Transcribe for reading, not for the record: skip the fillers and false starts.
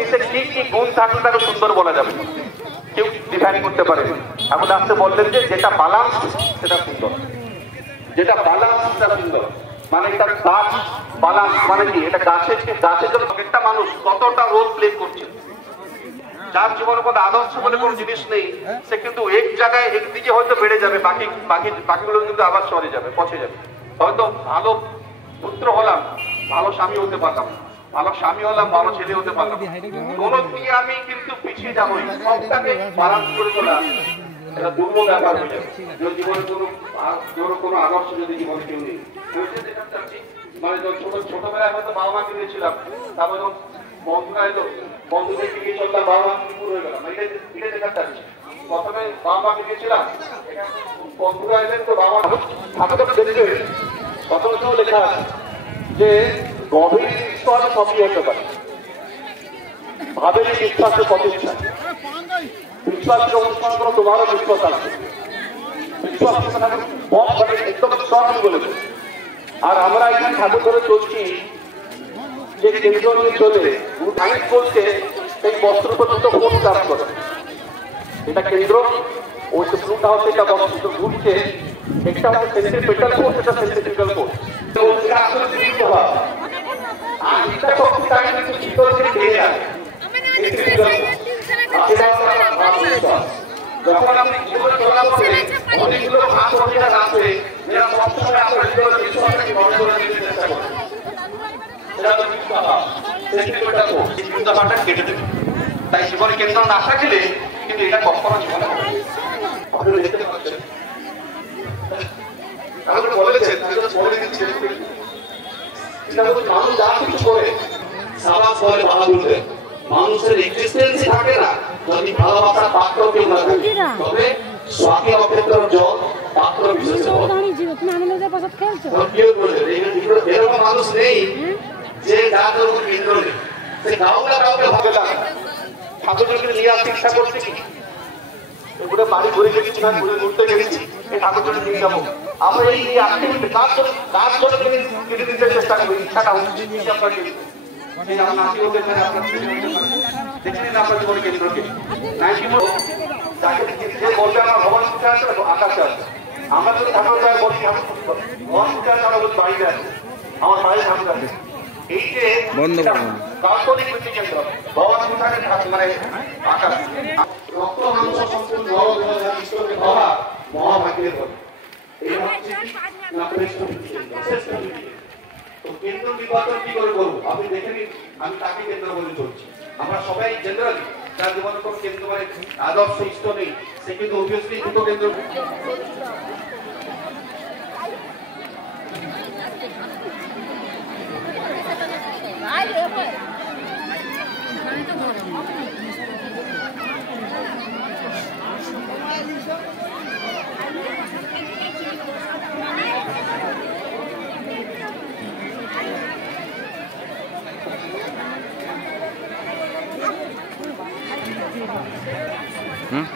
অফিসে কি কি গুণ থাকলে তাকে সুন্দর বলা যাবে, কেউ ডিফাইন করতে পারে। এখন আসতে বললেন যে যেটা বালান্স সেটা সুন্দর, যেটা বালান্স সেটা সুন্দর। মানে এটা গাছ বালান্স মানে কি, এটা গাছের জন্য একটা মানুষ কতটা রোল প্লে করছে, যার জীবনে কোনো আদর্শ বলে কোনো জিনিস নেই, সে কিন্তু এক জায়গায় একদিকে হয়তো বেড়ে যাবে, বাকিগুলো কিন্তু আবার সরে যাবে, পচে যাবে। হয়তো ভালো পুত্র হলাম, ভালো স্বামী হতে পারলাম, ভালো স্বামী হলাম, ভালো ছেলে হতে পারলাম, কোন দিয়ে আমি কিন্তু পিছিয়ে যাবোই। সবটাকে বালান্স করে তোলা এটা দুর্বল ব্যাপার হয়ে যাবে। জীবনে কোনো আদর্শ যদি জীবনে কেউ নেই, মানে ছোটবেলায় হয়তো বাবা মাকে দিয়েছিলাম, তারপর যখন বন্ধুরা এলো, বন্ধুদের দিকে চলতাম, বাবা মা পুকুর হয়ে গেলাম, এটা দেখার চাচ্ছি। প্রথমে বাবা মাকে দিয়েছিলাম, বন্ধুরা এলেন তো বাবা ঠাকুরকে দেখতে হয়েছে। প্রথম সময় লেখা আছে যে গভীর বিশ্বাস সবই হতে পারে, ভাবের বিশ্বাসের প্রতিষ্ঠা, বিশ্বাসকে অনুষ্ঠান করো, তোমারও বিশ্বাস আছে, বিশ্বাস একদম স্ট্রংলি বলেছে। আর আমরা এখানে ঠাকুর ধরে চলছি যে কেন্দ্র নিয়ে চলে সাইন্স বলছে সেই বস্ত্র পর্যন্ত ফোন কাজ করে, এটা কেন্দ্র, ওই যে ব্লুটা হচ্ছে এটা বস্ত্র ঘুরছে, একটা হচ্ছে সেন্ট্রিপেটাল ফোর্স, এটা সেন্ট্রিফিউগাল ফোর্স। আর এটা শক্তি তাকে কিন্তু ভিতর থেকে বেড়ে যায়। যখন আপনি জীবনে চলা করে অনেকগুলো ভাগ অধিকার আছে, যেটা সবসময় আমরা জীবনে বিশ্বাসটাকে বন্ধ করে দিতে চেষ্টা করি, সেটা তো চিন্তাভাবনাটা কেটে দেবে। তাই জীবনে কেন্দ্র না থাকলে কিন্তু এটা কখনো জীবনে দেখতে পাচ্ছেন। তাহলে বলেছেন বলে দিচ্ছে মানুষ যা কিছু করে সারা ফলে বাহাদুরে মানুষের এক্সিস্টেন্সই থাকে না যদি ভালোবাসার পাত্র কেউ না থাকে। তবে স্বাকে অক্ষেত্র জল পাত্র বিশেষ এরকম মানুষ নেই যে যার উপর কেন্দ্র নেই, সে কাউকে কাউকে ভাবে না। ঠাকুরকে নিয়ে শিক্ষা করছে কি এগুলো বাড়ি ঘুরে গেছি না, ঘুরে ঘুরতে গেছি, এই ঠাকুরকে নিয়ে যাবো আমরা, এই অ্যাক্টিভিটি কাজ করে কেটে দিতে চেষ্টা করি। ইচ্ছাটা আকাশে আছে, আমরা যদি ঠাকুর বলি ভগবান সুখে আছে, আমরা বলি বাড়িতে আছে, আমার বাড়ির ঠাকুর আছে। এই যে দার্শনিক ভিত্তি কেন্দ্র ভগবান সুখানের মানে আকাশ রক্ত মাংস সম্পূর্ণ মহাভাগ্যের বলে। এই হচ্ছে কেন্দ্র নির্বাচন কি করে করবো আপনি দেখে নিন। আমি তাকে কেন্দ্র বলে চলছি, আমরা সবাই জেনারেলি যার জীবনে কোনো কেন্দ্র মানে আদর্শ ইষ্ট নেই, সে কিন্তু অবভিয়াসলি দুটো কেন্দ্র। হুম